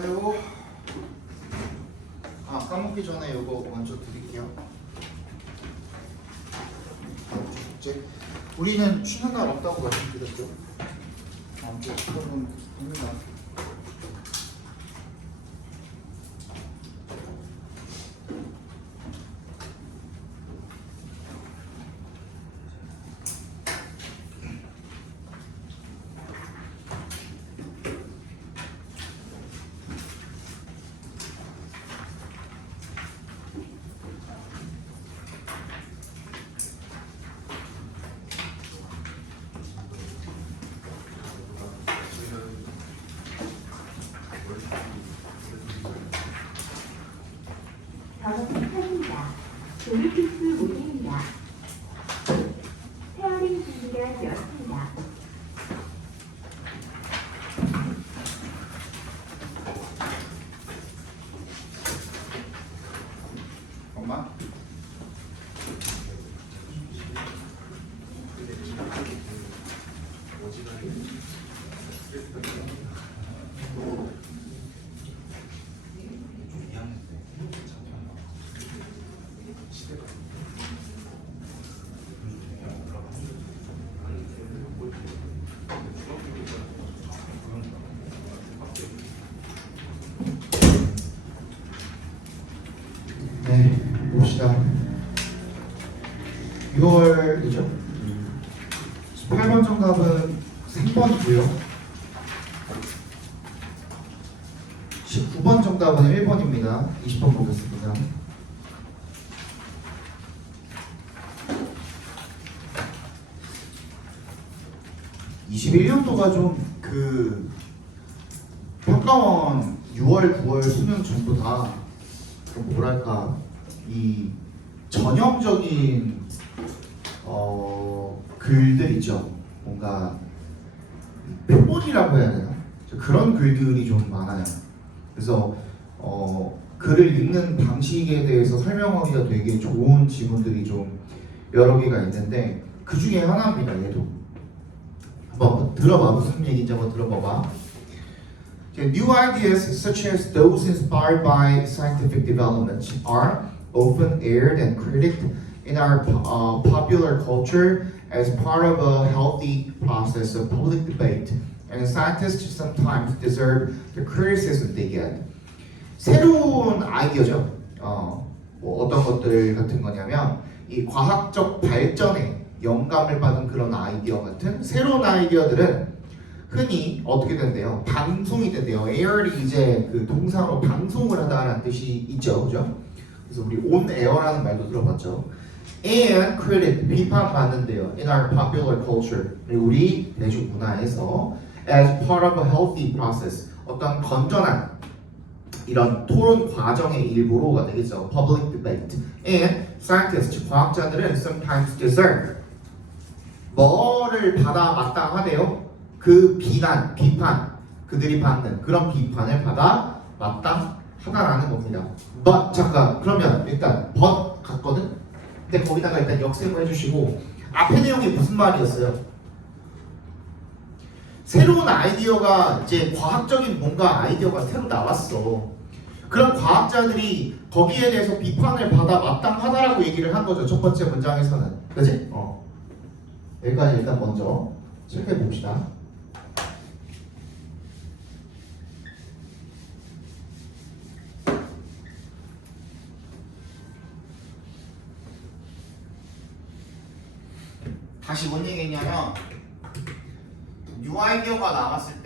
그리고 까먹기 전에 이거 먼저 드릴게요. 숙제. 우리는 쉬는 날 없다고 말씀드렸죠. 이제 그거는 됩니다. 작업은 편입니다. 블루투스 모드입니다. 페어링 준비가 되었습니다. 엄마? 네, 봅시다. 6월이죠? 18번 정답은 3번이고요. 19번 정답은 1번입니다. 20번 보겠습니다. (21년도가) 좀 평가원 6월, 9월 수능 전부 다 뭐랄까 이 전형적인 글들 있죠. 뭔가 표본이라고 해야 되나? 그런 글들이 좀 많아요. 그래서 글을 읽는 방식에 대해서 설명하기가 되게 좋은 지문들이 좀 여러 개가 있는데 그 중에 하나입니다. 얘도 한번 들어봐. 무슨 얘기인지 한번 들어봐봐. New ideas such as those inspired by scientific developments are often aired and critiqued in our popular culture as part of a healthy process of public debate, and scientists sometimes deserve the criticism they get. 새로운 아이디어죠. 뭐 어떤 것들 같은 거냐면 이 과학적 발전에 영감을 받은 그런 아이디어 같은 새로운 아이디어들은 흔히 어떻게 된대요? 방송이 된대요. air이 이제 그 동사로 방송을 하다라는 뜻이 있죠, 그죠? 그래서 우리 on air라는 말도 들어봤죠. And critic 비판받는데요. In our popular culture, 우리 대중문화에서 as part of a healthy process, 어떤 건전한 이런 토론 과정의 일부로가 되겠죠. Public debate. And scientists, 과학자들은 sometimes deserve 뭐를 받아 마땅하대요? 그 비난, 비판, 그들이 받는 그런 비판을 받아 마땅하다라는 겁니다. But 잠깐 그러면 일단 but 같거든? 근데 거기다가 일단 역세무 해주시고 앞에 내용이 무슨 말이었어요? 새로운 아이디어가 이제 과학적인 뭔가 아이디어가 새로 나왔어. 그런 과학자들이 거기에 대해서 비판을 받아 마땅하다라고 얘기를 한 거죠. 첫 번째 문장에서는. 그지? 여기까지 일단 먼저 체크해 봅시다. 다시 뭔 얘기했냐면 뉴 아이디어가 나왔을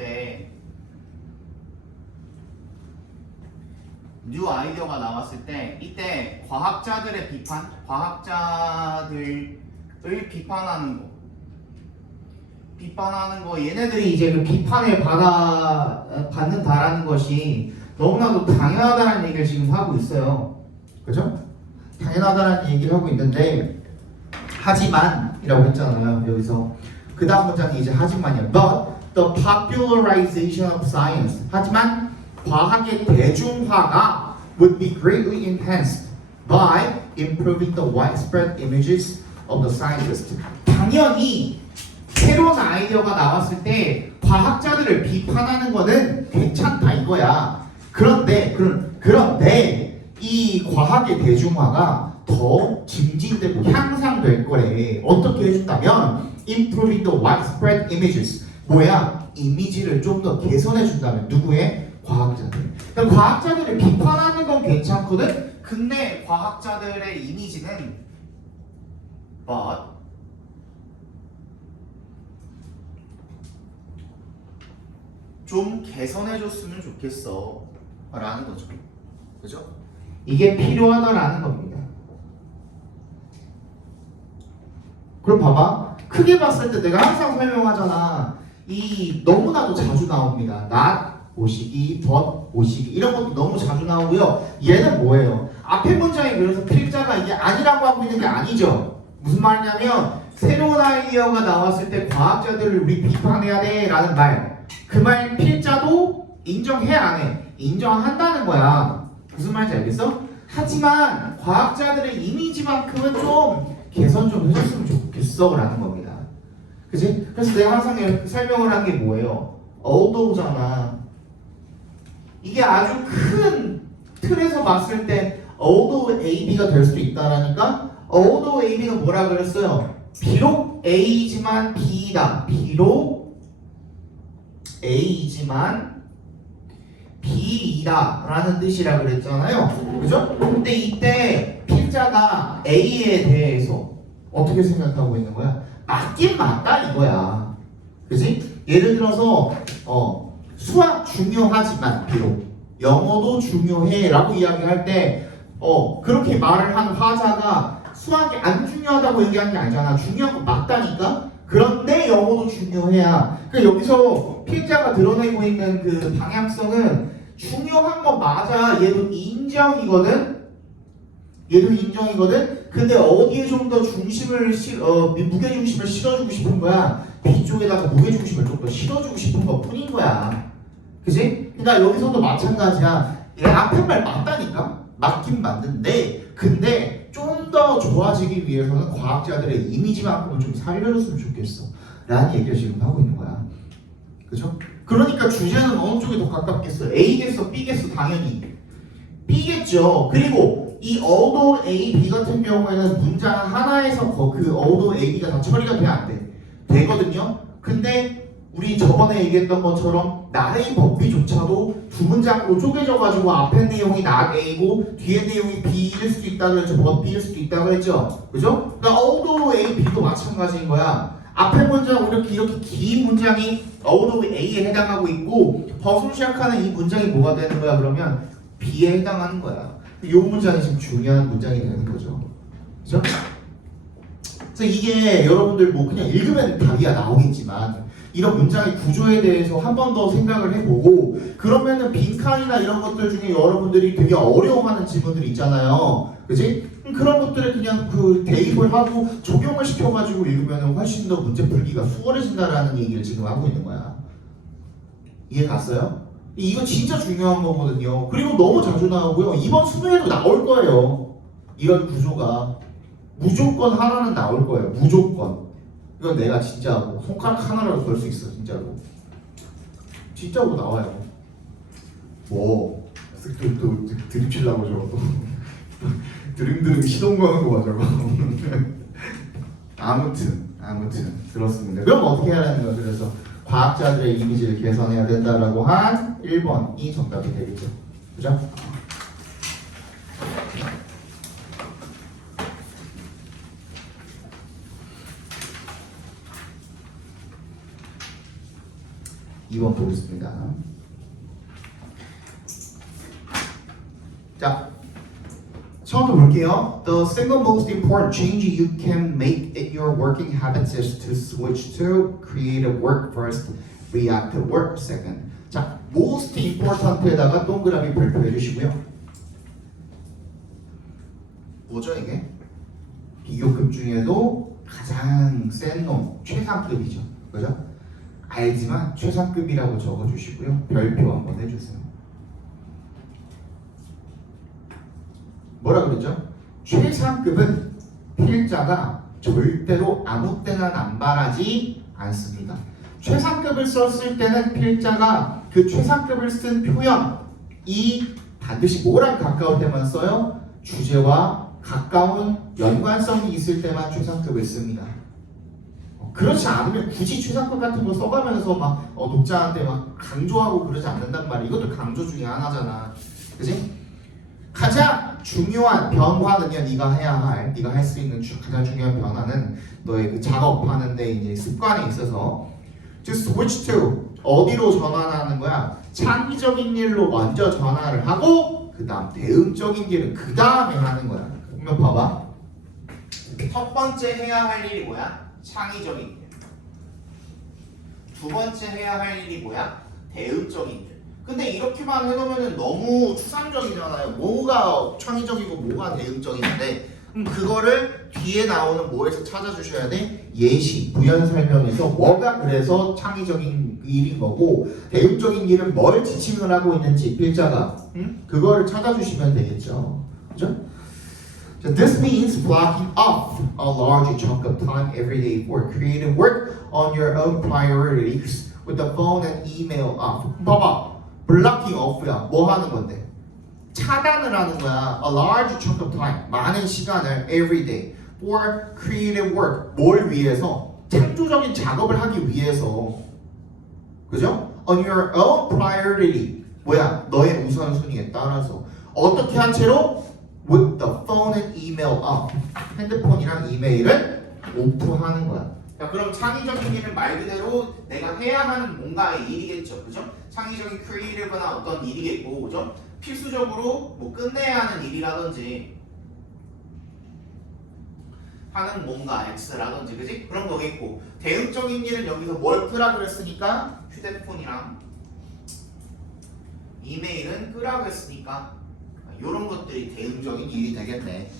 때 이때 과학자들의 비판, 과학자들을 비판하는 거 얘네들이 이제 그 비판을 받는다라는 것이 너무나도 당연하다는 얘기를 지금 하고 있어요. 그죠? 당연하다는 얘기를 하고 있는데 하지만 이라고 했잖아요. 여기서 그 다음 문장이 이제 하지만이야. But the popularization of science. 하지만 과학의 대중화가 would be greatly enhanced by improving the widespread images of the scientist. 당연히 새로운 아이디어가 나왔을 때 과학자들을 비판하는 거는 괜찮다 이거야. 그런데 이 과학의 대중화가 더 증진되고 향상될 거래. 어떻게 해준다면 improving the widespread images. 뭐야? 이미지를 좀 더 개선해 준다면 누구의? 과학자들. 그러니까 과학자들을 비판하는 건 괜찮거든. 근데 과학자들의 이미지는 but 좀 개선해 줬으면 좋겠어 라는 거죠. 그죠? 이게 필요하다라는 겁니다. 그럼 봐봐. 크게 봤을 때 내가 항상 설명하잖아. 이 너무나도 자주 나옵니다. not 오시기, but 오시기 이런 것도 너무 자주 나오고요. 얘는 뭐예요? 앞에 문장에 그래서 필자가 이게 아니라고 하고 있는 게 아니죠. 무슨 말이냐면 새로운 아이디어가 나왔을 때 과학자들을 우리 비판해야 돼 라는 말. 그 말 필자도 인정해 안 해? 인정한다는 거야. 무슨 말인지 알겠어? 하지만 과학자들의 이미지만큼은 좀 개선 좀 해줬으면 좋겠어 라는 겁니다. 그치? 그래서 내가 항상 이렇게 설명을 한 게 뭐예요? althouggh잖아. 이게 아주 큰 틀에서 봤을 때 although AB가 될 수도 있다라니까 although AB는 뭐라 그랬어요? 비록 A이지만 B다. 비록 A이지만 B이다 라는 뜻이라 그랬잖아요. 그죠? 근데 이때 필자가 A에 대해서 어떻게 생각하고 있는 거야? 맞긴 맞다 이거야. 그지? 예를 들어서 수학 중요하지만 비록 영어도 중요해 라고 이야기할 때 그렇게 말을 한 화자가 수학이 안 중요하다고 얘기한 게 아니잖아. 중요한 거 맞다니까? 그런데 영어도 중요해야. 그러니까 여기서 필자가 드러내고 있는 그 방향성은 중요한 거 맞아. 얘도 인정이거든. 근데 어디에 좀 더 중심을 무게 중심을 실어주고 싶은 거야. B 쪽에다가 무게 중심을 좀 더 실어주고 싶은 것 뿐인 거야. 그지? 그러니까 여기서도 마찬가지야. 얘 앞에 말 맞다니까. 맞긴 맞는데, 근데 좀 더 좋아지기 위해서는 과학자들의 이미지만큼은 좀 살려줬으면 좋겠어 라는 얘기를 지금 하고 있는 거야. 그죠? 그러니까 주제는 어느 쪽이 더 가깝겠어? A겠어? B겠어? 당연히 B겠죠. 그리고 이 although A, B 같은 경우에는 문장 하나에서 그 although A, B가 다 처리가 돼 안 돼? 되거든요. 근데 우리 저번에 얘기했던 것처럼 나의 법비조차도 두 문장으로 쪼개져가지고 앞에 내용이 not A고 뒤에 내용이 B일 수도 있다 그랬죠. but B일 수도 있다 그랬죠. 그죠? 그러니까 although A, B도 마찬가지인 거야. 앞에 문장 이렇게 긴 문장이 although A에 해당하고 있고 but으로 시작하는 이 문장이 뭐가 되는 거야? 그러면 B에 해당하는 거야. 이 문장이 지금 중요한 문장이 되는 거죠. 그죠? 그래서 이게 여러분들 뭐 그냥 읽으면 답이야 나오겠지만 이런 문장의 구조에 대해서 한 번 더 생각을 해보고 그러면은 빈칸이나 이런 것들 중에 여러분들이 되게 어려워하는 질문들 있잖아요. 그치? 그런 것들을 그냥 그 대입을 하고 적용을 시켜가지고 읽으면 훨씬 더 문제 풀기가 수월해진다라는 얘기를 지금 하고 있는 거야. 이해 갔어요? 이거 진짜 중요한 거거든요. 그리고 너무 자주 나오고요. 이번 수능에도 나올 거예요. 이런 구조가 무조건 하나는 나올 거예요. 무조건. 이건 내가 진짜 손가락 하나라도 걸 수 있어. 진짜로 나와요. 뭐 또 드립치려고 저거 드림드림 시동 거는 거 저거. 아무튼 그렇습니다. 그럼 어떻게 하라는 거야? 그래서 과학자들의 이미지를 개선해야 된다라고 한 1번이 정답이 되겠죠. 그죠? (2번) 보겠습니다. 자, 처음부터 볼게요. The single most important change you can make in your working habits is to switch to creative work first, reactive work second. 자, most important에다가 동그라미 발표해 주시고요. 뭐죠 이게? 비교급 중에도 가장 센 놈, 최상급이죠. 그죠? 알지만 최상급이라고 적어주시고요. 별표 한번 해주세요. 뭐라 그랬죠? 최상급은 필자가 절대로 아무 때나 남발하지 않습니다. 최상급을 썼을 때는 필자가 그 최상급을 쓴 표현 이 반드시 뭐랑 가까울 때만 써요? 주제와 가까운 연관성이 있을 때만 최상급을 씁니다. 그렇지 않으면 굳이 최상급 같은 거 써가면서 막 독자한테 막 강조하고 그러지 않는단 말이야. 이것도 강조 중에 하나잖아. 그지? 가장 중요한 변화는요, 네가 할 수 있는 가장 중요한 변화는 너의 그 작업하는데 이제 습관에 있어서 to switch to 어디로 전환하는 거야? 창의적인 일로 먼저 전환을 하고 그 다음 대응적인 일은 그 다음에 하는 거야. 그러면 봐봐. 첫 번째 해야 할 일이 뭐야? 창의적인 일. 두 번째 해야 할 일이 뭐야? 대응적인 일. 근데 이렇게만 해놓으면 너무 추상적이잖아요. 뭐가 창의적이고 뭐가 대응적인데 그거를 뒤에 나오는 뭐에서 찾아주셔야 돼? 예시, 부연 설명에서 뭐가 그래서 창의적인 일인 거고 대응적인 일은 뭘 지칭을 하고 있는지 필자가 그거를 찾아주시면 되겠죠. 그죠? So this means blocking off a large chunk of time every day for creative work on your own priorities with the phone and email off. 봐봐. blocking off야. 뭐 하는 건데? 차단을 하는 거야. A large chunk of time. 많은 시간을 every day for creative work. 뭘 위해서? 창조적인 작업을 하기 위해서. 그죠? On your own priority. 뭐야? 너의 우선순위에 따라서. 어떻게 한 채로? With the phone and email off. 핸드폰이랑 이메일은 오프하는 거야. 자, 그럼 창의적인 일은 말 그대로 내가 해야 하는 뭔가의 일이겠죠. 그죠? 창의적인 크리에이티브나 어떤 일이겠고, 그죠? 필수적으로 뭐 끝내야 하는 일이라든지 하는 뭔가 X라든지, 그지? 그런 거겠고, 대응적인 일은 여기서 뭘 끄라 그랬으니까 휴대폰이랑 이메일은 끄라 그랬으니까 이런 것들이 대응적인 일이 되겠네.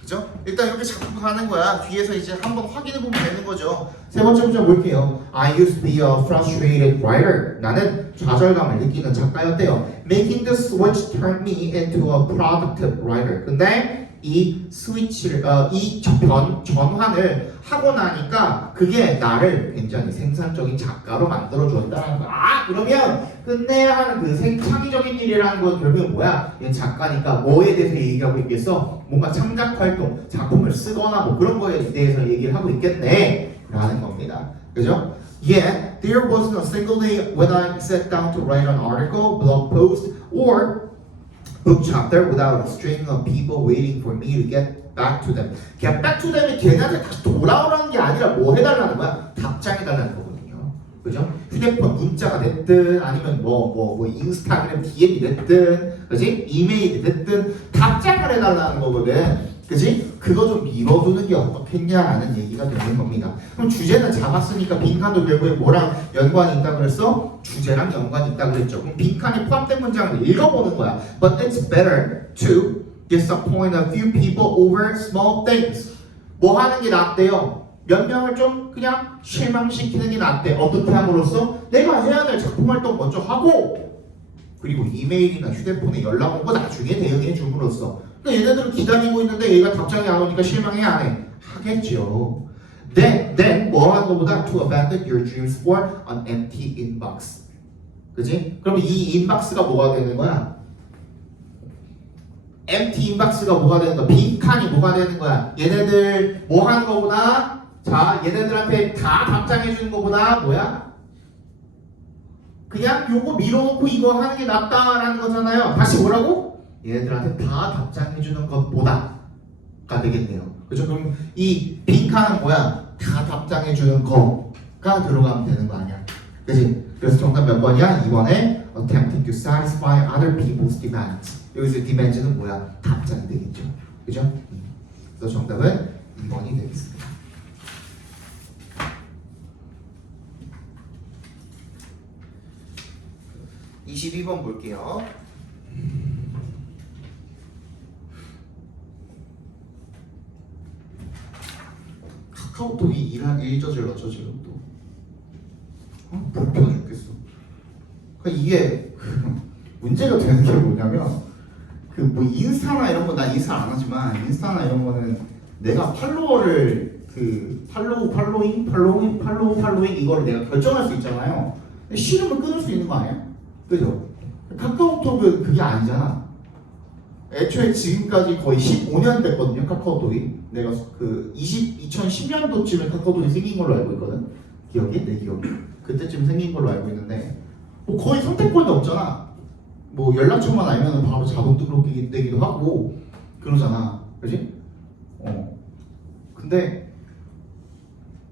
그죠? 일단 이렇게 자꾸 가는 거야. 뒤에서 이제 한번 확인해 보면 되는 거죠. 세 번째 문제 볼게요. I used to be a frustrated writer. 나는 좌절감을 느끼는 작가였대요. Making the switch turned me into a productive writer. 근데 이 스위치를 이 전환을 하고 나니까 그게 나를 굉장히 생산적인 작가로 만들어 주었다는 거야. 아, 그러면 끝내야 하는 그 창의적인 일이라는 건 결국은 뭐야? 얘 작가니까 뭐에 대해서 얘기하고 있겠어? 뭔가 창작 활동, 작품을 쓰거나 뭐 그런 거에 대해서 얘기를 하고 있겠네 라는 겁니다. 그죠? Yeah, there wasn't a single day when I sat down to write an article, blog post, or book chapter without a string of people waiting for me to get back to them. Get back to them이 걔네한테 다시 돌아오라는 게 아니라 뭐 해달라는 거야? 답장해달라는 거거든요. 그죠? 휴대폰 문자가 됐든 아니면 뭐 인스타그램 DM이 됐든, 그지? 이메일이 됐든 답장을 해달라는 거거든. 그지? 그거 좀 밀어두는 게 어떻겠냐라는 얘기가 되는 겁니다. 그럼 주제는 잡았으니까 빈칸도 결국에 뭐랑 연관이 있다 그랬어? 주제랑 연관이 있다 그랬죠. 그럼 빈칸에 포함된 문장을 읽어보는 거야. But it's better to disappoint a few people over small things. 뭐 하는 게 낫대요? 몇 명을 좀 그냥 실망시키는 게 낫대. 어떻게 함으로써? 내가 해야 될 작품 활동 먼저 하고 그리고 이메일이나 휴대폰에 연락 온 거 나중에 대응해 줌으로써 그러니까 얘네들은 기다리고 있는데 얘가 답장이 안 오니까 실망해 안 해? 하겠죠. Then 뭐 하는 것보다 to abandon your dreams for an empty inbox. 그지? 그럼 이 인박스가 뭐가 되는 거야? empty inbox가 뭐가 되는 거야? 빈칸이 뭐가 되는 거야? 얘네들 뭐 하는 거보다 자 얘네들한테 다 답장해 주는 거보다 뭐야? 그냥 요거 밀어놓고 이거 하는 게 낫다라는 거잖아요. 다시 뭐라고? 얘네들한테 다 답장해주는 것보다가 되겠네요. 그죠? 그럼 이 빈칸은 뭐야? 다 답장해주는 거가 들어가면 되는 거 아니야? 그지? 그래서 정답 몇 번이야? 2번에 attempting to satisfy other people's demands. 여기서 demands는 뭐야? 답장이 되겠죠. 그죠? 그래서 정답은 2번이 되겠습니다. 22번 볼게요. 카카오톡이 일 저질렀죠 지금 또. 불편해 죽겠어. 그러니까 이게 문제가 되는 게 뭐냐면 그 뭐 인스타나 이런 거 나 인스타 안 하지만 인스타나 이런 거는 내가 팔로워를 그 팔로잉 이거를 내가 결정할 수 있잖아요. 싫으면 끊을 수 있는 거 아니야? 그죠? 카카오톡은 그게 아니잖아. 애초에 지금까지 거의 15년 됐거든요, 카카오톡이. 내가 그 2010년도쯤에 카카오톡이 생긴 걸로 알고 있거든. 내 기억이. 그때쯤 생긴 걸로 알고 있는데 뭐 거의 선택권이 없잖아. 뭐 연락처만 알면 바로 자동 등록되기도 하고 그러잖아. 그지? 근데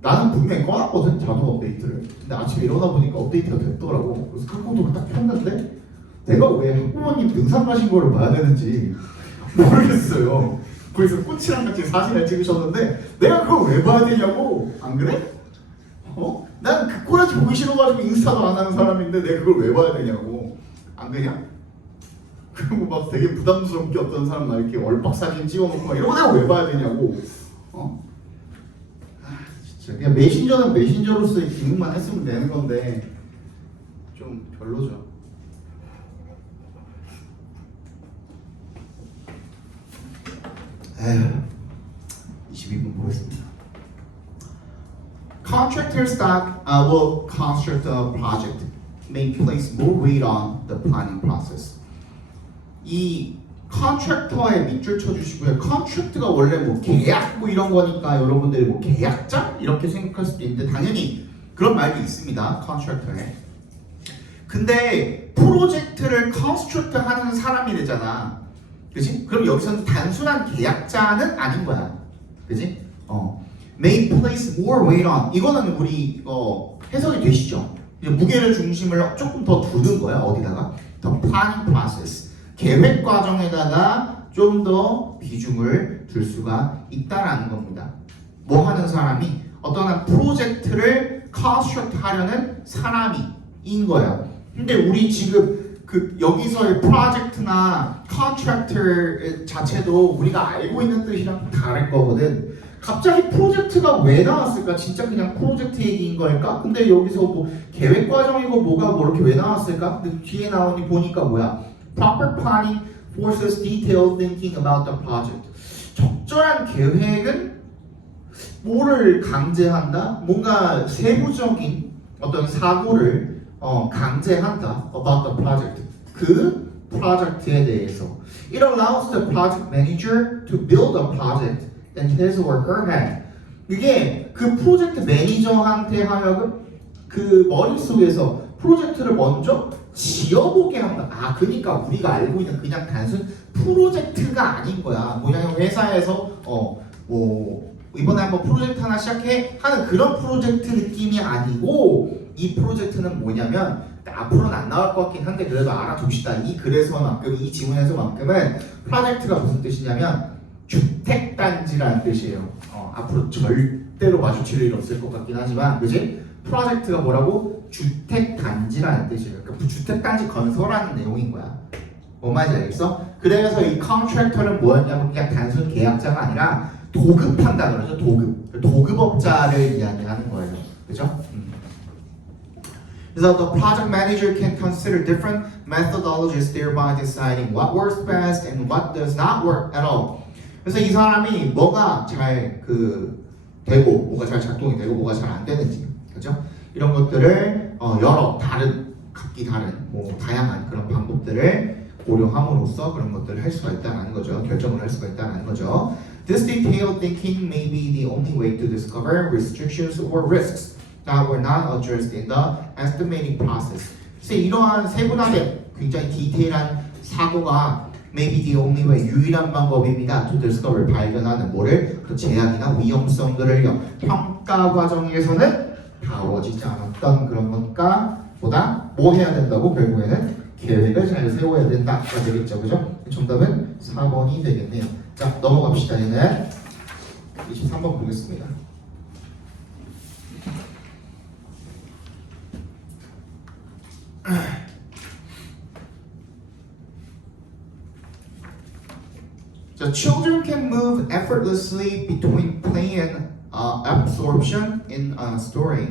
나는 분명히 꺼놨거든, 자동 업데이트를. 근데 아침에 일어나 보니까 업데이트가 됐더라고. 그래서 카카오톡을 딱 켰는데 내가 왜 학부모님 등산 가신 거를 봐야 되는지 모르겠어요. 거기서 꽃이랑 같이 사진을 찍으셨는데 내가 그걸 왜 봐야 되냐고. 안 그래? 난 그 꼬라지 보기 싫어가지고 인스타도 안 하는 사람인데 내가 그걸 왜 봐야 되냐고. 안 그냐? 그리고 막 되게 부담스럽게 어떤 사람 막 이렇게 얼빡 사진 찍어놓고 막 이런 거 내가 왜 봐야 되냐고. 진짜 그냥 메신저는 메신저로서의 기능만 했으면 되는 건데 좀 별로죠. 에휴, 22분 보겠습니다. Contractors that will construct a project may place more weight on the planning process. 이 컨트랙터에 밑줄 쳐주시고요. 컨트랙트가 원래 뭐 계약 뭐 이런 거니까 여러분들이 뭐 계약자 이렇게 생각할 수도 있는데 당연히 그런 말도 있습니다. 컨트랙터에. 근데 프로젝트를 컨스트럭트 하는 사람이 되잖아. 그지? 그럼 여기서는 단순한 계약자는 아닌 거야. 그지? May place more weight on. 이거는 우리 해석이 되시죠? 이제 무게를 중심을 조금 더 두는 거야. 어디다가? The planning process. 계획 과정에다가 좀 더 비중을 둘 수가 있다라는 겁니다. 뭐 하는 사람이 어떤 한 프로젝트를 컨스트럭트 하려는 사람이인 거야. 근데 우리 지금 그 여기서의 프로젝트나 컨트랙터 자체도 우리가 알고 있는 뜻이랑 다를 거거든. 갑자기 프로젝트가 왜 나왔을까? 진짜 그냥 프로젝트 얘기인 걸까? 근데 여기서 뭐 계획 과정이고 뭐가 뭐 이렇게 왜 나왔을까? 근데 뒤에 나오니 보니까 뭐야? Proper planning forces detailed thinking about the project. 적절한 계획은 뭐를 강제한다? 뭔가 세부적인 어떤 사고를 강제한다. About the project. 그 프로젝트에 대해서. It allows the project manager to build a project in his or her head. 이게 그 프로젝트 매니저한테 하여금 그 머릿속에서 프로젝트를 먼저 지어보게 한다. 그러니까 우리가 알고 있는 그냥 단순 프로젝트가 아닌 거야. 뭐냐면 회사에서 뭐 이번에 한번 프로젝트 하나 시작해 하는 그런 프로젝트 느낌이 아니고 이 프로젝트는 뭐냐면 앞으로는 안 나올 것 같긴 한데 그래도 알아둡시다. 이 글에서만큼 이 지문에서만큼은 프로젝트가 무슨 뜻이냐면 주택단지라는 뜻이에요. 앞으로 절대로 마주칠 일 없을 것 같긴 하지만 그지? 프로젝트가 뭐라고? 주택단지라는 뜻이에요. 그러니까 주택단지 건설하는 내용인 거야. 뭔 말인지 알겠어? 그래서 이 컨트랙터는 뭐였냐면 그냥 단순 계약자가 아니라 도급한다 그러죠. 도급업자를 이야기하는 거예요. 그죠? 그래서 the project manager can consider different methodologies thereby deciding what works best and what does not work at all. 그래서 이 사람이 뭐가 잘 되고 뭐가 잘 작동이 되고 뭐가 잘 안 되는지 그죠? 이런 것들을 여러 각기 다른 뭐 다양한 그런 방법들을 고려함으로써 그런 것들을 할 수가 있다는 거죠. 결정을 할 수가 있다는 거죠. This detailed thinking may be the only way to discover restrictions or risks that were not addressed in the estimating process. 그래서 이러한 세분화된 굉장히 디테일한 사고가 maybe the only way 유일한 방법입니다. to discover 발견하는 뭐를 그 제약이나 위험성들을요. 평가 과정에서는 다뤄지지 않았던 그런 것과 보다 뭐 해야 된다고 결국에는 계획을 잘 세워야 된다가 되겠죠. 그죠? 정답은 4번이 되겠네요. 자 넘어갑시다. 얘는 23번 보겠습니다. So children can move effortlessly between play and absorption in a story,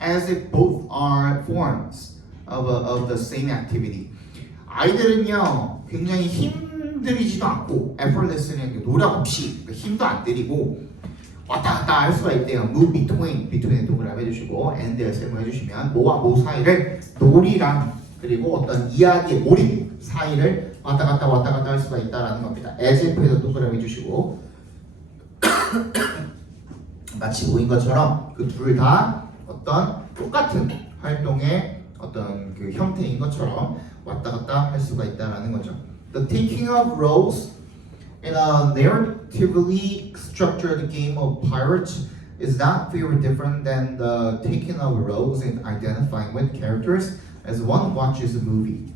as if both are forms of the same activity. 아이들은요 굉장히 힘들이지도 않고 effortless는 노력 없이 힘도 안 들이고 왔다 갔다 할 수가 있대요. Move between 동그라미 해주시고 and에 세모해 주시면 뭐와 뭐 사이를 놀이랑 그리고 어떤 이야기의 몰입 사이를 왔다 갔다 할 수가 있다라는 겁니다. as if에도 동그라미 주시고 마치 보인 것처럼 그 둘 다 어떤 똑같은 활동의 어떤 그 형태인 것처럼 왔다 갔다 할 수가 있다라는 거죠. The taking of roles in a narratively structured game of pirates is not very different than the taking of roles in identifying with characters as one watches a movie.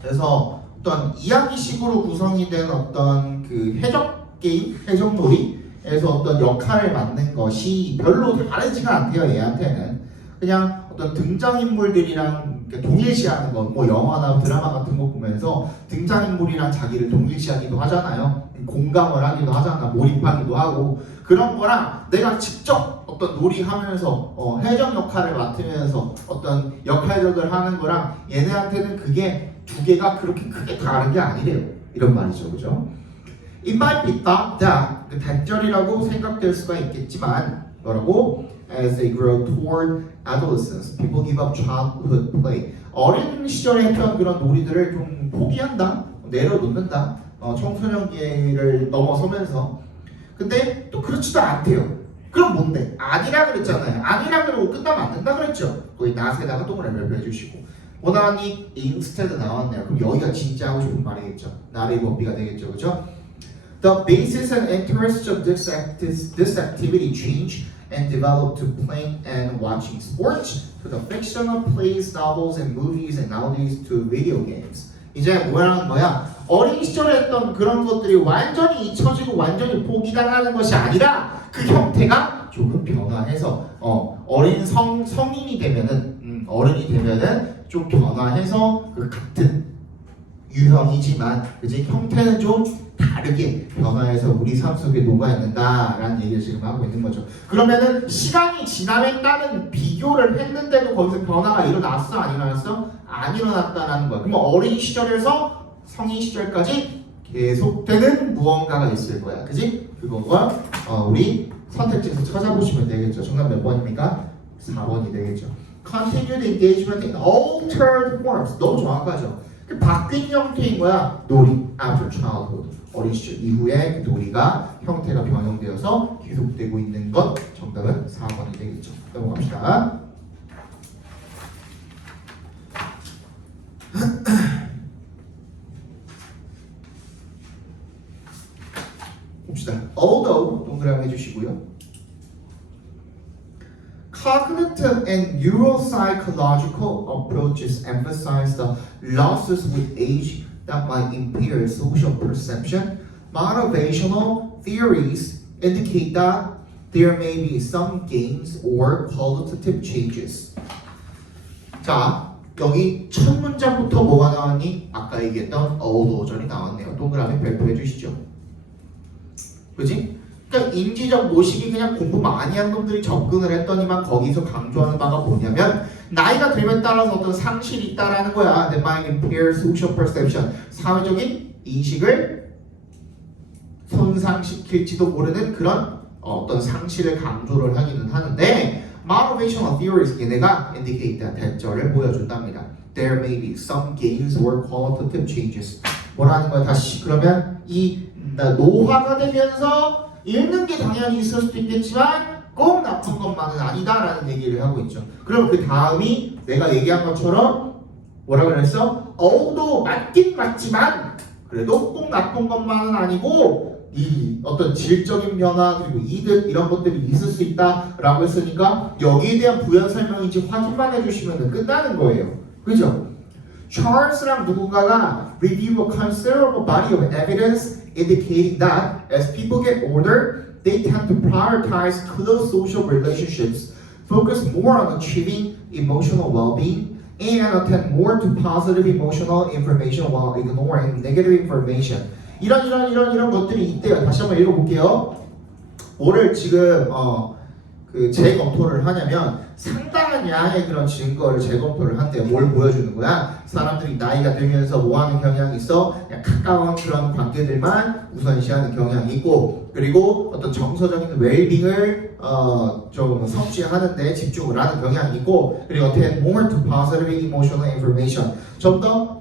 그래서 어떤 이야기식으로 구성이 된 어떤 그 해적 게임, 해적놀이에서 어떤 역할을 맡는 것이 별로 다르지가 않대요. 얘한테는 그냥 어떤 등장인물들이랑 동일시하는 거, 뭐 영화나 드라마 같은 거 보면서 등장인물이랑 자기를 동일시하기도 하잖아요. 공감을 하기도 하잖아, 몰입하기도 하고 그런 거랑 내가 직접 어떤 놀이하면서 해적 역할을 맡으면서 어떤 역할극을 하는 거랑 얘네한테는 그게 두 개가 그렇게 크게 다른 게 아니래요. 이런 말이죠, 그죠? It might be thought that 그 단절이라고 생각될 수가 있겠지만 뭐라고? As they grow toward adolescence, people give up childhood play. 어린 시절에 했던 그런 놀이들을 좀 포기한다, 내려놓는다. 청소년기를 넘어서면서. 근데 또 그렇지도 않대요. 그럼 뭔데? 아니라 그랬잖아요. 아니라 그러고 끝나면 안 된다 그랬죠. 거기 not에다가 동그라미를 해주시고. 원하니 instead 나왔네요. 그럼 여기가 진짜 하고 싶은 말이겠죠. not의 법비가 되겠죠, 그죠? The basis and interests of this activity change and develop to playing and watching sports, to the fiction of plays, novels, and movies, and nowadays to video games. 이제 뭐라는 거야? 어린 시절에 했던 그런 것들이 완전히 잊혀지고 완전히 포기당하는 것이 아니라 그 형태가 조금 변화해서 어린 성인이 되면은 어른이 되면은 좀 변화해서 그 같은 유형이지만 그지 형태는 좀 다르게 변화해서 우리 삶 속에 녹아있는다라는 얘기를 지금 하고 있는 거죠. 그러면은 시간이 지나면다는 비교를 했는데도 거기서 변화가 일어났어? 안 일어났어? 안 일어났다라는 거야. 그러면 어린 시절에서 성인 시절까지 계속되는 무언가가 있을 거야. 그지? 그거가 우리 선택지에서 찾아보시면 되겠죠. 정답 몇 번입니까? 4번이 되겠죠. Continued engagement in altered forms. 너무 정확하죠. 그 바뀐 형태인 거야. 놀이, after childhood. 어린 시절 이후에 그 놀이가 형태가 변형되어서 계속되고 있는 것. 정답은 4번이 되겠죠. 넘어갑시다. 봅시다. Although 동그라미 해주시고요. Cognitive and neuropsychological approaches emphasize the losses with age that might impair social perception. Motivational theories indicate that there may be some gains or qualitative changes. 자, 여기 첫 문장부터 뭐가 나왔니? 아까 얘기했던 어우도절이 나왔네요. 동그라미 발표해 주시죠. 그지? 그러니까 인지적 모식이 그냥 공부 많이 한 놈들이 접근을 했더니만 거기서 강조하는 바가 뭐냐면 나이가 들면 따라서 어떤 상실이 있다라는 거야. That might impair social perception. 사회적인 인식을 손상시킬지도 모르는 그런 어떤 상실을 강조를 하기는 하는데 motivational theories 얘네가 indicate that 대절을 보여준답니다. There may be some gains or qualitative changes. 뭐라는 거야? 다시 그러면 이 노화가 되면서 읽는 게 당연히 있을 수도 있겠지만 꼭 나쁜 것만은 아니다라는 얘기를 하고 있죠. 그럼 그 다음이 내가 얘기한 것처럼 뭐라 그랬어? 어우도 맞긴 맞지만 그래도 꼭 나쁜 것만은 아니고 이 어떤 질적인 변화 그리고 이득 이런 것들이 있을 수 있다라고 했으니까 여기에 대한 부연 설명인지 확인만 해주시면 끝나는 거예요. 그죠? 찰스랑 누군가가 review a considerable body of evidence indicating that as people get older, they tend to prioritize close social relationships, focus more on achieving emotional well-being, and attend more to positive emotional information while ignoring negative information. 이런 것들이 있대요. 다시 한번 읽어볼게요. 뭐를 지금 그 재검토를 하냐면 상당한 양의 그런 증거를 재검토를 한대요. 뭘 보여주는 거야? 사람들이 나이가 들면서 뭐 하는 경향이 있어? 그냥 가까운 그런 관계들만 우선시하는 경향이 있고, 그리고 어떤 정서적인 웰빙을 좀 섭취하는데 집중을 하는 경향이 있고, 그리고 attend more to positive emotional information, 좀 더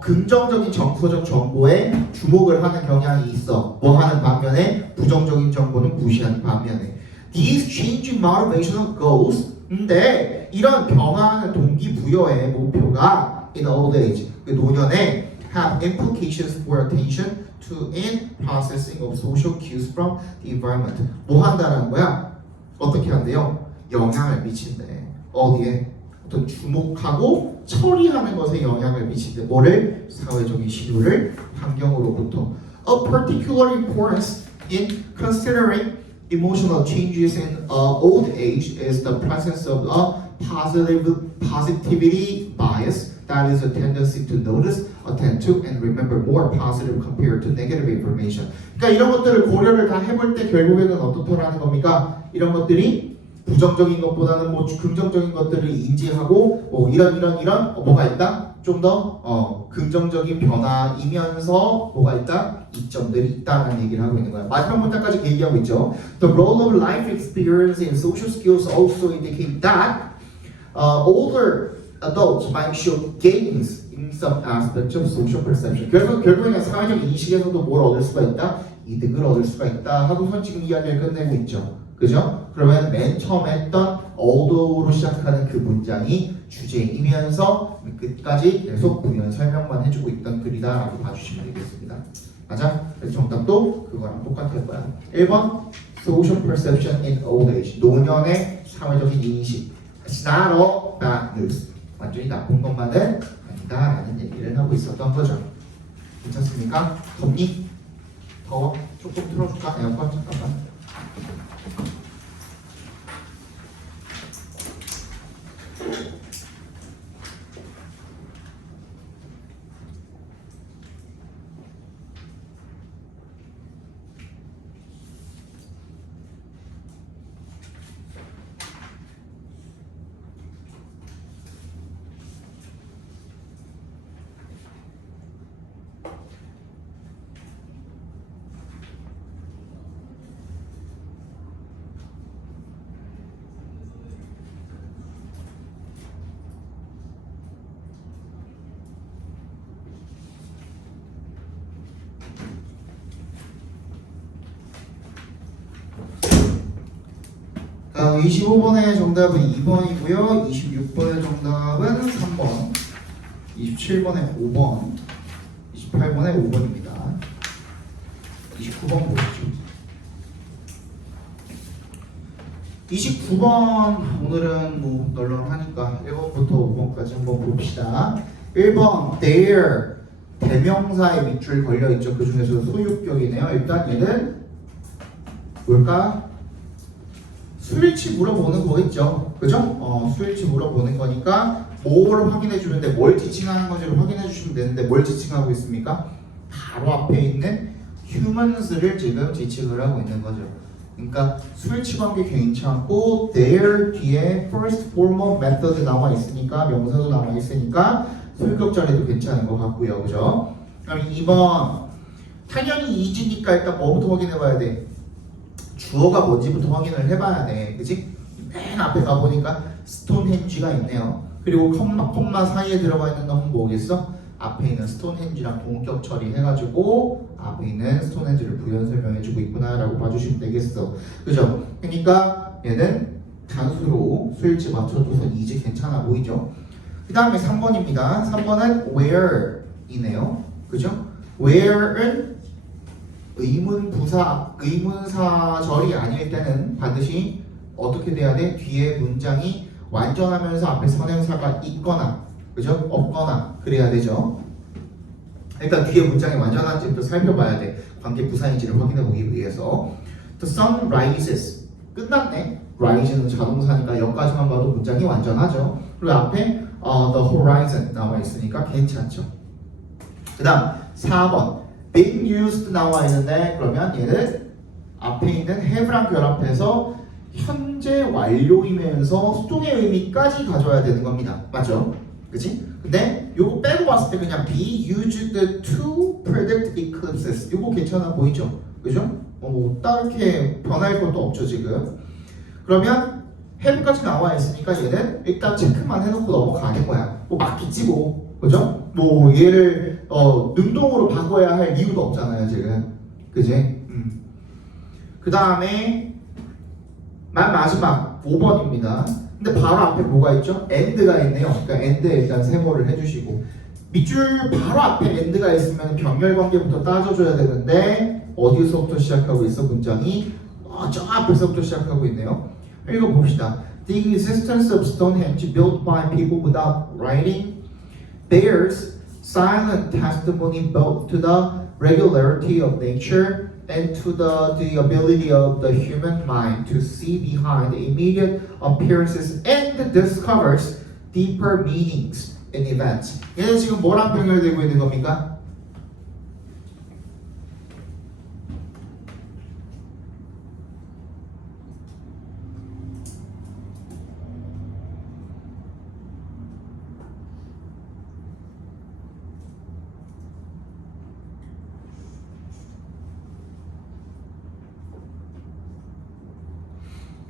긍정적인 정서적 정보에 주목을 하는 경향이 있어. 뭐 하는 반면에 부정적인 정보는 무시하는 반면에. These changing motivational goals, 근데 이런 변화하는 동기부여의 목표가 in old age, 그 노년에 have implications for attention to and processing of social cues from the environment. 뭐 한다는 거야? 어떻게 한대요? 영향을 미친대. 어디에? 어떤 주목하고 처리하는 것에 영향을 미친대. 뭐를? 사회적인 신호를 환경으로부터. A particular importance in considering emotional changes in old age is the presence of a positivity bias, that is a tendency to notice, attend to, and remember more positive compared to negative information. 그러니까 이런 것들을 고려를 다 해볼 때 결국에는 어떻더라는 겁니까? 이런 것들이 부정적인 것보다는 뭐 긍정적인 것들을 인지하고 뭐 이런 뭐가 있다? 좀 더 긍정적인 변화이면서 뭐가 있다? 이점들이 있다는 얘기를 하고 있는 거야. 마지막 문장까지 얘기하고 있죠. The role of life experience in social skills also indicate that older adults might show gains in some aspects of social perception. 결국에는 사회적 인식에서도 뭘 얻을 수가 있다? 이득을 얻을 수가 있다 하고선 지금 이야기를 끝내고 있죠. 그죠? 그러면 맨 처음 했던 althought로 시작하는 그 문장이 주제이면서 끝까지 계속 부연 설명만 해주고 있던 글이다라고 봐주시면 되겠습니다. 맞아? 그래서 정답도 그거랑 똑같을 거야. 1번 social perception in old age, 노년의 사회적인 인식. It's not all bad news. 완전히 나쁜 것만은 아니다라는 얘기를 하고 있었던 거죠. 괜찮습니까? 덥니? 더워? 조금 틀어줄까? 에어컨 잠깐만. 자, 25번의 정답은 2번이고요. 26번의 정답은 3번, 27번의 5번, 28번의 5번입니다. 29번 보시죠. 29번 오늘은 뭐 널널하니까 1번부터 5번까지 한번 봅시다. 1번 their, 대명사의 밑줄 걸려있죠. 그 중에서 소유격이네요. 일단 얘는 뭘까? 수일치 물어보는 거겠죠. 그죠? 수일치 물어보는 거니까 뭘 확인해 주는데 뭘 지칭하는 건지를 확인해 주시면 되는데 뭘 지칭하고 있습니까? 바로 앞에 있는 humans를 지금 지칭을 하고 있는 거죠. 그러니까 수일치 관계 괜찮고 their 뒤에 first formal method 나와 있으니까 명사도 나와 있으니까 소유격 자리도 괜찮은 것 같고요. 그죠? 그럼 2번 당연히 이지니까 일단 뭐부터 확인해 봐야 돼? 주어가 뭔지부터 확인을 해봐야 돼. 그치? 맨 앞에 가보니까 스톤헨지가 있네요. 그리고 콤마 사이에 들어가 있는 건 뭐겠어? 앞에 있는 스톤헨지랑 동격 처리해가지고 앞에 있는 스톤헨지를 부연 설명해주고 있구나 라고 봐주시면 되겠어. 그죠? 그러니까 얘는 단수로 수일치 맞춰줘서 이제 괜찮아 보이죠? 그 다음에 3번입니다. 3번은 where이네요. 그죠? where은 의문사절이 아닐 때는 반드시 어떻게 돼야 돼? 뒤에 문장이 완전하면서 앞에 선행사가 있거나, 그죠? 없거나 그래야 되죠. 일단 뒤에 문장이 완전한지부터 살펴봐야 돼. 관계 부사인지를 확인해 보기 위해서. The sun rises. 끝났네. rise는 자동사니까 여기까지만 봐도 문장이 완전하죠. 그리고 앞에 the horizon 나와 있으니까 괜찮죠. 그 다음 4번 being used 나와 있는데 그러면 얘는 앞에 있는 have랑 결합해서 현재 완료이면서 수동의 의미까지 가져야 되는 겁니다. 맞죠? 그치? 근데 요거 빼고 봤을 때 그냥 be used to predict eclipses 요거 괜찮아 보이죠? 그죠? 딱히 변할 것도 없죠 지금. 그러면 have까지 나와 있으니까 얘는 일단 체크만 해놓고 넘어가는 거야. 뭐 맞겠지 뭐. 그죠? 뭐 얘를 능동으로 바꿔야 할 이유도 없잖아요 지금. 그지? 그 다음에 마지막 5번입니다. 근데 바로 앞에 뭐가 있죠? and가 있네요. 그러니까 and에 일단 세모를 해주시고 밑줄 바로 앞에 and가 있으면 병렬 관계부터 따져줘야 되는데 어디서부터 시작하고 있어? 문장이 저 앞에서부터 시작하고 있네요. 읽어봅시다. The existence of Stonehenge built by people without writing bears silent testimony both to the regularity of nature and to the ability of the human mind to see behind the immediate appearances and discovers deeper meanings in events. 얘는 지금 뭐랑 병렬되고 있는 겁니까?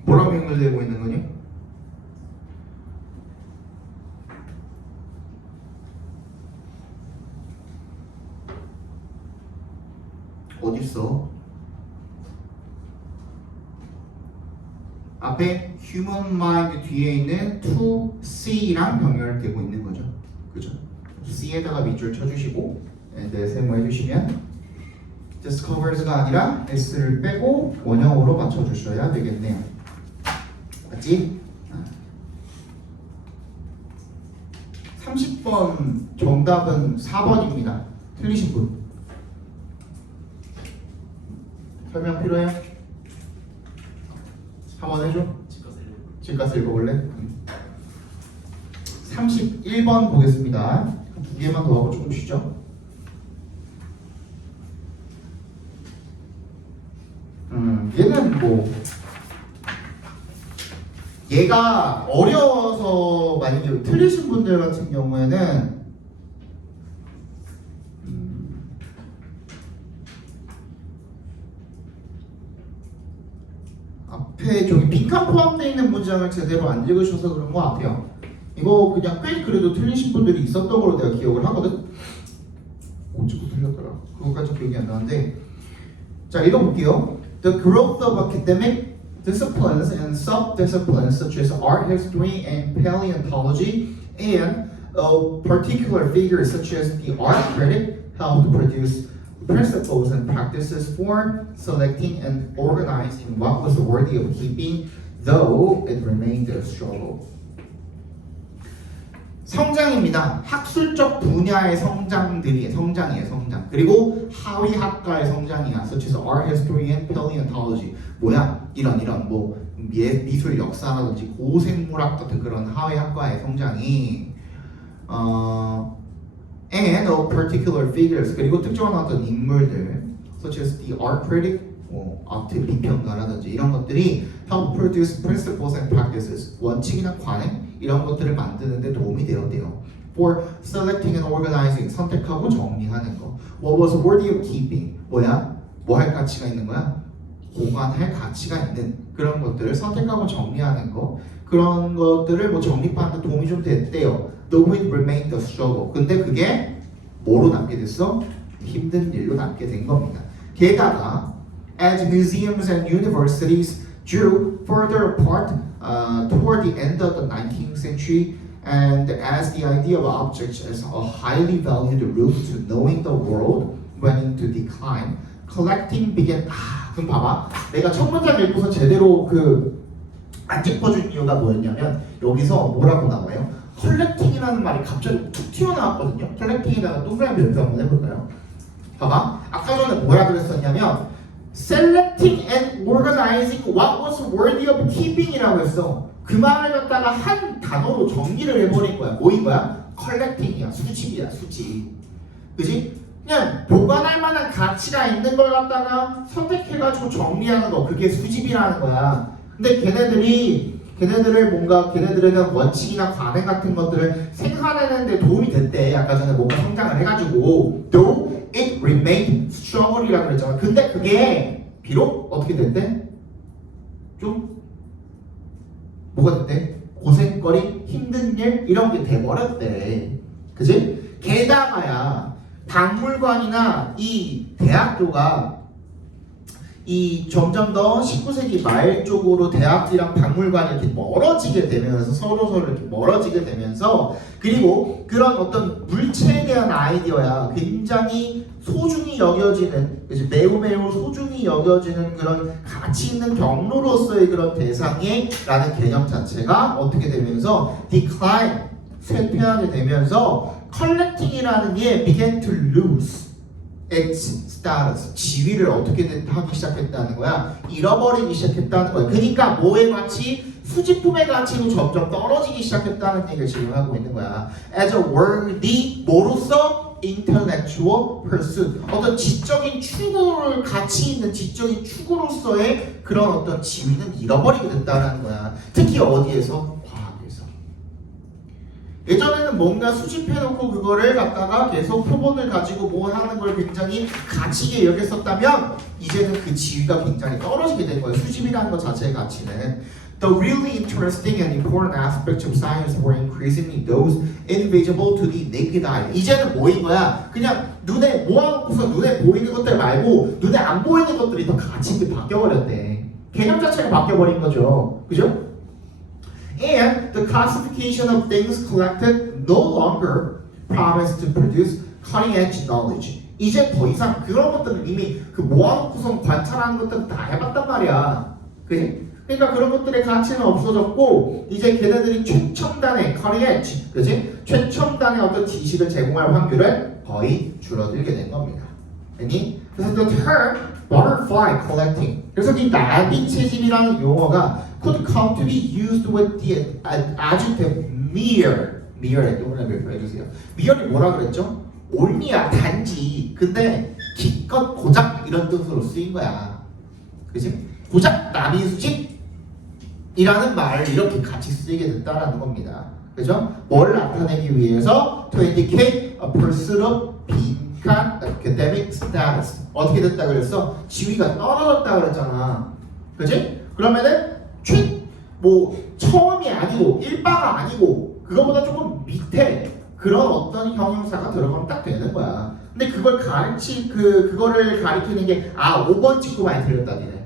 뭐랑 연결되고 있는 거니? 어딨어? 앞에 human mind 뒤에 있는 to see랑 병렬되고 있는 거죠. 그죠? C에다가 밑줄 쳐주시고 네, 세모 해주시면 discovers가 아니라 S를 빼고 원형으로 맞춰주셔야 되겠네요. 맞지? 30번 정답은 4번입니다. 틀리신 분 설명 필요해요? 한번 해줘. 집가서 읽어볼래? 31번 보겠습니다. 두 개만 더 하고 조금 쉬죠. 얘는 뭐 얘가 어려워서 만약에 틀리신 분들 같은 경우에는 앞에 저기 빈칸 포함되어 있는 문장을 제대로 안 읽으셔서 그런 것 같아요. 이거 그냥 꽤 그래도 틀리신 분들이 있었던 걸로 내가 기억을 하거든. 언제부터 틀렸더라? 그거까지 기억이 안 나는데 자 읽어볼게요. The growth of academic disciplines and sub-disciplines such as art history and paleontology and particular figures such as the art critic helped produce principles and practices for selecting and organizing what was worthy of keeping, though it remained a struggle. 성장입니다. 학술적 분야의 성장이에요, 성장. 그리고 하위 학과의 성장이야. such as art history and paleontology. 뭐야? 이런 뭐 미술 역사라든지 고생물학 같은 그런 하위 학과의 성장이 and of particular figures. 그리고 특정한 어떤 인물들 such as the art critic, 아트 비평가라든지 이런 것들이 help produce principles and practices. 원칙이나 관행 이런 것들을 만드는 데 도움이 되었대요. For selecting and organizing, 선택하고 정리하는 거. What was worthy of keeping, 뭐야? 뭐 할 가치가 있는 거야? 보관할 가치가 있는 그런 것들을 선택하고 정리하는 거. 그런 것들을 뭐 정립하는 데 도움이 좀 됐대요. Though it remained a struggle. 근데 그게 뭐로 남게 됐어? 힘든 일로 남게 된 겁니다. 게다가 as museums and universities drew further apart toward the end of the 19th century, and as the idea of objects as a highly valued route to knowing the world went into decline, collecting began. 그럼 봐봐, 내가 첫 문장 읽고서 제대로 안 짚어준 이유가 뭐였냐면 여기서 뭐라고 나와요? 컬렉팅이라는 말이 갑자기 툭 튀어나왔거든요. 컬렉팅에다가 동그라미 별표 한번 해볼까요? 봐봐, 아까 전에 뭐라 그랬었냐면 selecting and organizing what was worthy of keeping이라고 했어. 그 말을 갖다가 한 단어로 정리를 해버린 거야. 뭐인 거야? 컬렉팅이야. 수집이야. 수집. 그지? 그냥 보관할 만한 가치가 있는 걸 갖다가 선택해가지고 정리하는 거. 그게 수집이라는 거야. 근데 걔네들을 뭔가 걔네들에 대한 원칙이나 관행 같은 것들을 생산하는 데 도움이 됐대. 아까 전에 뭔가 성장을 해가지고 though it remained struggle이라고 그랬잖아. 근데 그게 비록 어떻게 됐대? 좀 뭐가 됐대? 고생거리, 힘든 일 이런 게 돼버렸대. 그지? 게다가야 박물관이나 이 대학교가 이 점점 더 19세기 말 쪽으로 대학이랑 박물관이 이렇게 멀어지게 되면서 서로 이렇게 멀어지게 되면서 그리고 그런 어떤 물체에 대한 아이디어야 굉장히 소중히 여겨지는 이제 매우 소중히 여겨지는 그런 가치 있는 경로로서의 그런 대상이라는 개념 자체가 어떻게 되면서 decline 쇠퇴하게 되면서 collecting이라는 게 began to lose its status 지위를 어떻게 하기 시작했다는 거야. 잃어버리기 시작했다는 거야. 그러니까 뭐의 가치? 수집품의 가치도 점점 떨어지기 시작했다는 얘기를 지금 하고 있는 거야. As a worthy 뭐로서? intellectual pursuit 어떤 지적인 추구를 가치 있는 지적인 추구로서의 그런 어떤 지위는 잃어버리게 됐다는 거야. 특히 어디에서? 과학에서. 예전에는 뭔가 수집해놓고 그거를 갖다가 계속 표본을 가지고 뭐 하는 걸 굉장히 가치 있게 여겼었다면 이제는 그 지위가 굉장히 떨어지게 된 거예요. 수집이라는 것 자체의 가치는. The really interesting and important aspects of science were increasingly those invisible to the naked eye. 이제는 뭐인 거야? 그냥 눈에 모아놓고서 눈에 보이는 것들 말고 눈에 안 보이는 것들이 더 가치 있게 바뀌어버렸대. 개념 자체가 바뀌어버린 거죠. 그죠? And the classification of things collected no longer promised to produce cutting-edge knowledge. 이제 더 이상 그런 것들은 이미 그 모아놓고서 관찰하는 것들은 다 해봤단 말이야. 그지? 그러니까 그런 것들의 가치는 없어졌고 이제 걔네들이 최첨단의 cutting-edge, 그지? 최첨단의 어떤 지식을 제공할 확률은 거의 줄어들게 된 겁니다. 아니? 그래서 the term butterfly collecting. 그래서 이 나비 채집이라는 용어가 could come to be used with the adjective mere. mere의 또는 몇 해주세요. mere이 뭐라 그랬죠? only야 단지. 근데 기껏 고작 이런 뜻으로 쓰인 거야. 그지? 고작 나비 수집이라는 말을 이렇게 같이 쓰이게 됐다라는 겁니다. 그죠? 뭘 나타내기 위해서 to indicate a pursuit of 빈칸 academic status. 어떻게 됐다 그랬어? 지위가 떨어졌다 그랬잖아. 그지? 그러면은 처음이 아니고 일바가 아니고 그거보다 조금 밑에 그런 어떤 형용사가 들어가면 딱 되는 거야. 근데 그거를 가리키는 게 5번 찍고 많이 틀렸다 니네.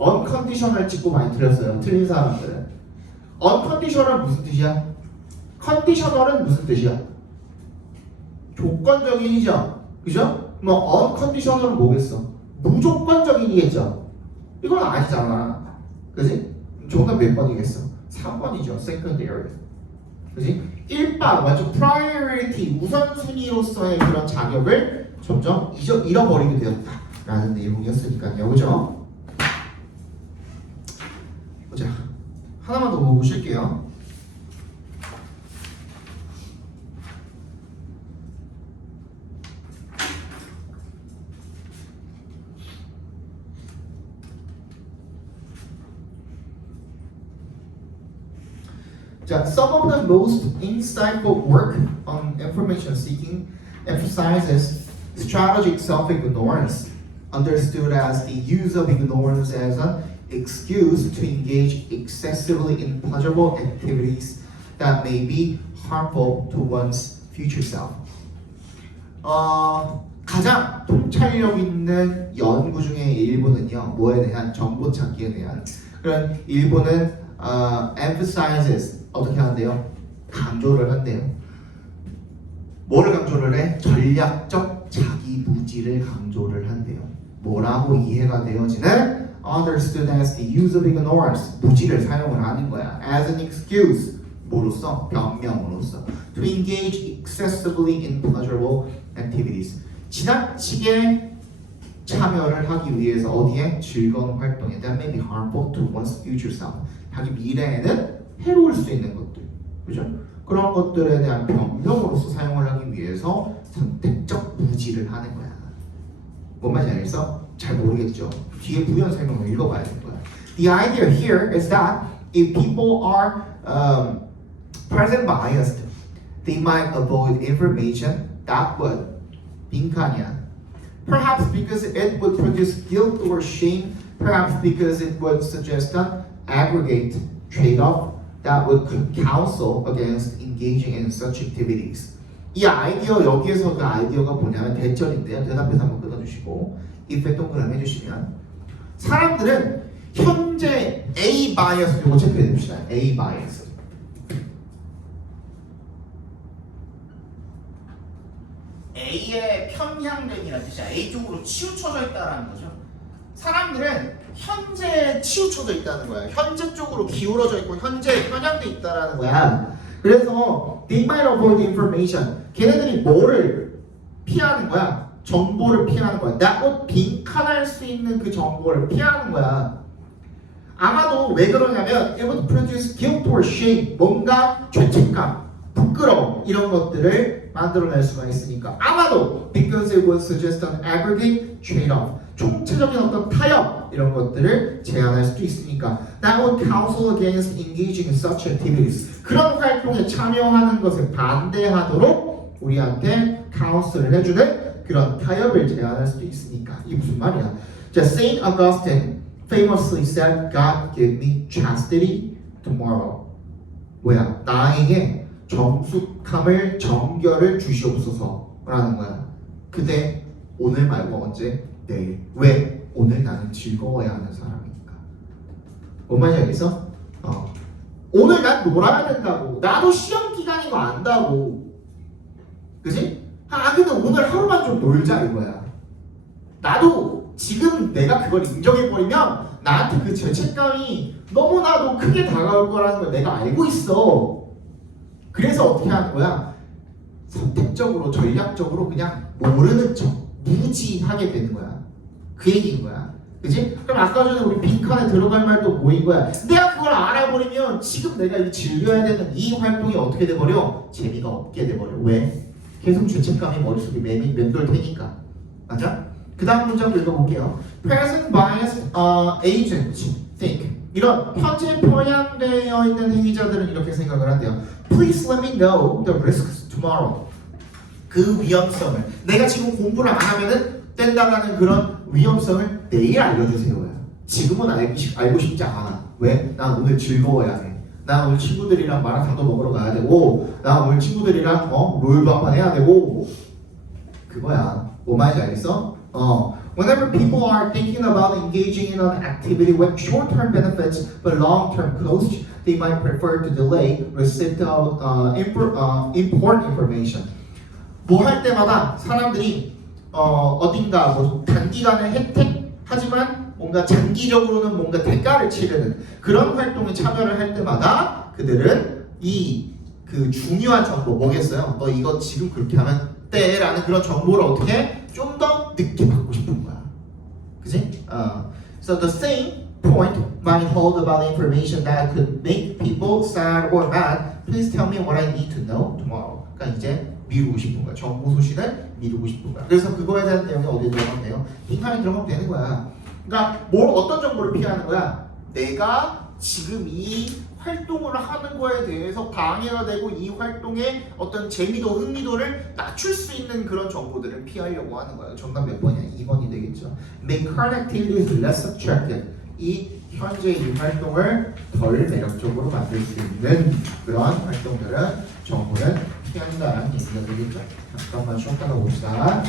unconditional 찍고 많이 틀렸어요. 틀린 사람들은. unconditional 무슨 뜻이야? conditional은 무슨 뜻이야? 조건적인이죠. 그죠? 뭐 unconditional은 뭐겠어? 무조건적인이겠죠. 이건 아니잖아. 그지? 정답 몇 번이겠어? 3번이죠. secondary. 그지? 1번 완전 priority 우선순위로서의 그런 자격을 점점 잃어버리게 되었다라는 내용이었으니까요. 그죠? 보자. 하나만 더 보고 쉴게요. 자, some of the most insightful work on information seeking emphasizes strategic self-ignorance, understood as the use of ignorance as an excuse to engage excessively in pleasurable activities that may be harmful to one's future self. 가장 통찰력 있는 연구 중에 일부는요, 뭐에 대한 정보 찾기에 대한 그런 일부는 emphasizes 어떻게 하는데요? 강조를 한대요. 뭐를 강조를 해? 전략적 자기 무지를 강조를 한대요. 뭐라고 이해가 되어지는? Understood as the use of ignorance. 무지를 사용을 하는 거야. As an excuse. 뭐로써? 변명으로써. To engage excessively in pleasurable activities. 지나치게 참여를 하기 위해서 어디에? 즐거운 활동에 that may be harmful to one's future self. 자기 미래에는 해로울 수 있는 것들, 그죠? 그런 것들에 대한 변명으로서 사용을 하기 위해서 선택적 무지를 하는 거야. 뭔 말인지 알겠어? 잘 모르겠죠? 뒤에 부연 설명을 읽어봐야 될 거야. The idea here is that if people are present biased, they might avoid information that would 빈칸이야. Perhaps because it would produce guilt or shame, perhaps because it would suggest an aggregate trade-off that would counsel against engaging in such activities. 이 아이디어 여기에서 그 아이디어가 뭐냐면 대절인데요. 대답해서 한번 끊어주시고 if에 동그라미 해주시면 사람들은 현재 A 바이어스 이거 체크해 줍시다. A 바이어스. A의 편향됨이라는 뜻이야. A 쪽으로 치우쳐져 있다라는 거죠. 사람들은 현재에 치우쳐져 있다는 거야. 현재 쪽으로 기울어져 있고 현재에 편향돼 있다라는 거야. 그래서 they might avoid information. 걔네들이 뭐를 피하는 거야? 정보를 피하는 거야. 나도 빈칸할 수 있는 그 정보를 피하는 거야. 아마도 왜 그러냐면 it would produce guilt or shame. 뭔가 죄책감, 부끄러움 이런 것들을 만들어낼 수가 있으니까 아마도 because it would suggest an aggregate trade-off. 총체적인 어떤 타협 이런 것들을 제안할 수도 있으니까 that would counsel against engaging in such activities. 그런 활동에 참여하는 것에 반대하도록 우리한테 카운슬을 해주는 그런 타협을 제안할 수도 있으니까 이게 무슨 말이야? 자, Saint Augustine famously said, God give me chastity tomorrow. 뭐야? 나에게 정숙함을 정결을 주시옵소서라는 거야. 근데 오늘 말고 언제? 내일. 왜? 오늘 나는 즐거워야 하는 사람이니까. 뭔 말인지 알겠어? 오늘 난 놀아야 된다고. 나도 시험 기간인 거 안다고. 그지? 근데 오늘 하루만 좀 놀자 이거야. 나도 지금 내가 그걸 인정해버리면 나한테 그 죄책감이 너무나도 크게 다가올 거라는 걸 내가 알고 있어. 그래서 어떻게 하는 거야? 선택적으로 전략적으로 그냥 모르는 척 무지하게 되는 거야. 그 얘기인 거야. 그치? 그럼 아까 전에 우리 빈칸에 들어갈 말도 뭐인 거야? 내가 그걸 알아버리면 지금 내가 이 즐겨야 되는 이 활동이 어떻게 돼버려? 재미가 없게 돼버려. 왜? 계속 죄책감이 머릿속에 맴돌 테니까. 맞아? 그 다음 문장 읽어볼게요. Present biased agents think. 이런 현재 편향되어 있는 행위자들은 이렇게 생각을 한대요. Please let me know the risks tomorrow. 그 위험성을 내가 지금 공부를 안 하면은 뗀다라는 그런 위험성을 내일 알려주세요. 지금은 알고 싶지 않아. 왜? 난 오늘 즐거워야 해. 난 오늘 친구들이랑 마라탕도 먹으러 가야 되고 난 오늘 친구들이랑 롤도 한판 해야 되고 그거야. 뭐 말인지 알겠어? Whenever people are thinking about engaging in an activity with short-term benefits but long-term costs, they might prefer to delay receipt of important information. 뭐 할 때마다 사람들이 어딘가 뭐 단기간의 혜택 하지만 뭔가 장기적으로는 뭔가 대가를 치르는 그런 활동에 참여를 할 때마다 그들은 이 그 중요한 정보 뭐겠어요? 너 이거 지금 그렇게 하면 떼라는 그런 정보를 어떻게 좀 더 늦게 받고 싶은 거야. 그지? So the same point might hold about information that could make people sad or mad. Please tell me what I need to know tomorrow. 그러니까 이제 미루고 싶은 거야. 정보 소식을 미루고 싶은 거야. 그래서 그거에 대한 내용이 어디에 들어가면 돼요? 빈칸에 들어가면 되는 거야. 그러니까 어떤 정보를 피하는 거야? 내가 지금 이 활동을 하는 거에 대해서 방해가 되고 이 활동의 어떤 재미도 흥미도를 낮출 수 있는 그런 정보들을 피하려고 하는 거예요. 정답 몇 번이야? 2번이 되겠죠. Make current activities less attractive. 이 현재 이 활동을 덜 매력적으로 만들 수 있는 그런 활동들은 정보를 피한다라는 얘기가 되겠죠. 잠깐만 쉬었다가 봅시다.